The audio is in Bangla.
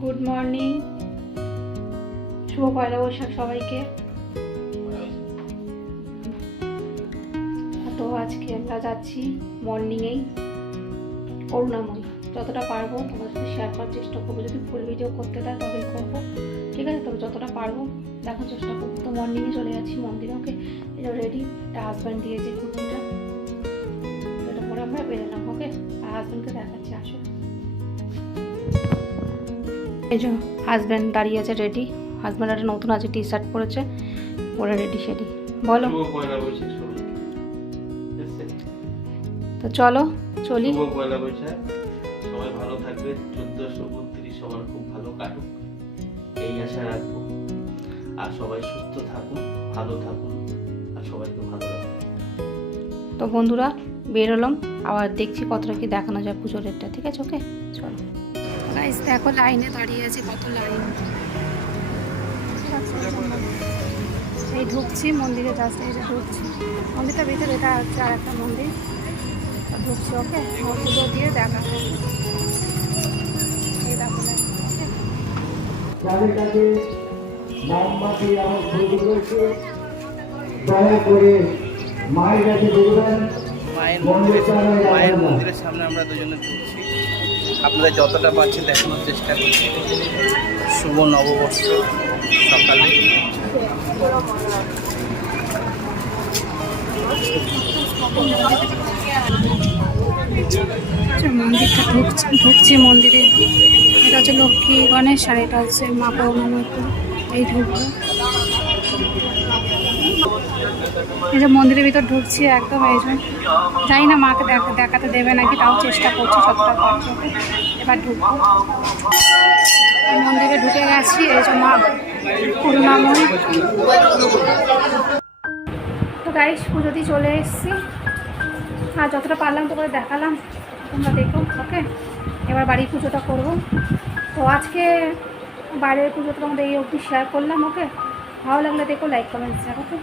গুড মর্নিং, শুভ পয়লা বৈশাখ সবাইকে। তো আজকে আমরা যাচ্ছি মর্নিংয়েই করুণাময়ী। যতটা পারবো তোমাদের সাথে শেয়ার করার চেষ্টা করবো, যদি ফুল ভিডিও করতে দেয় তবেই করবো, ঠিক আছে? তবে যতটা পারবো দেখার চেষ্টা করবো। তো মর্নিংয়ে চলে যাচ্ছি মন্দিরে। ওকে, এটা রেডি, এটা হাজব্যান্ড দিয়েছে কুর্তিটা, এটা পরে আমরা বেরোলাম। ওকে, আর হাজব্যান্ডকে দেখাচ্ছি, আসো। এই যে হাজব্যান্ড দাঁড়িয়ে আছে রেডি। হাজব্যান্ড একটা নতুন আছে টি শার্ট পরেছে, ওরা রেডি সেডি। বলো, তো চলো চলি। পয়লা বৈশাখ, সবাই ভালো থাকবে। 1432 সবার খুব ভালো কাটুক, এই আশা রাখবো। আর সবাই সুস্থ থাকুন, ভালো থাকুন, আর সবাইকে ভালো রাখুন। তো বন্ধুরা বেরোলাম, আবার দেখছি কতটা কি দেখানো যায় পুজোর ডেটটা, ঠিক আছে? ওকে চলো। গাইস দেখো লাইনে দাঁড়িয়ে আছে, কত লাইন। এই ঢুকছি মন্দিরে, জাস্ট এই যে ঢুকছি মন্দিরটা ভিতরে, এটা হচ্ছে আর একটা মন্দির, ঢুকছি। ওকে, পুজো দিয়ে দেখা হবে। এই দেখো লাইন। তাদের কাছে মোমবাতি এবং ধূপ রয়েছে, দয়া করে মায়ের কাছে দেখবেন। মায়ের মন্দিরের সামনে আমরা দুজনে ঘুরছি, আপনাদের যতটা পারছি দেখানোর চেষ্টা করছি। শুভ নববর্ষ সকালে মন্দিরটা ঢুকছি মন্দিরে। এটা হচ্ছে লক্ষ্মী গণেশ, আর এটা হচ্ছে মা করুণাময়ী। এই ঢুকবো, এই যে মন্দিরের ভিতর ঢুকছি একদম। এই যে জানি না মাকে দেখাতে দেবে নাকি, তাও চেষ্টা করছি সবটা পারছি। এবার ঢুকবো, মন্দিরে ঢুকে গেছি। এই যে মা করুণাময়ী। তো গাইস পুজো দিয়ে চলে এসেছি, আর যতটা পারলাম তোকে দেখালাম, তোমরা দেখো। ওকে, এবার বাড়ির পুজোটা করবো। তো আজকে বাইরের পুজোটা তোমাদের এই অবধি শেয়ার করলাম। ওকে, ভালো লাগলে দেখো, লাইক কমেন্ট শেয়ার। ওকে।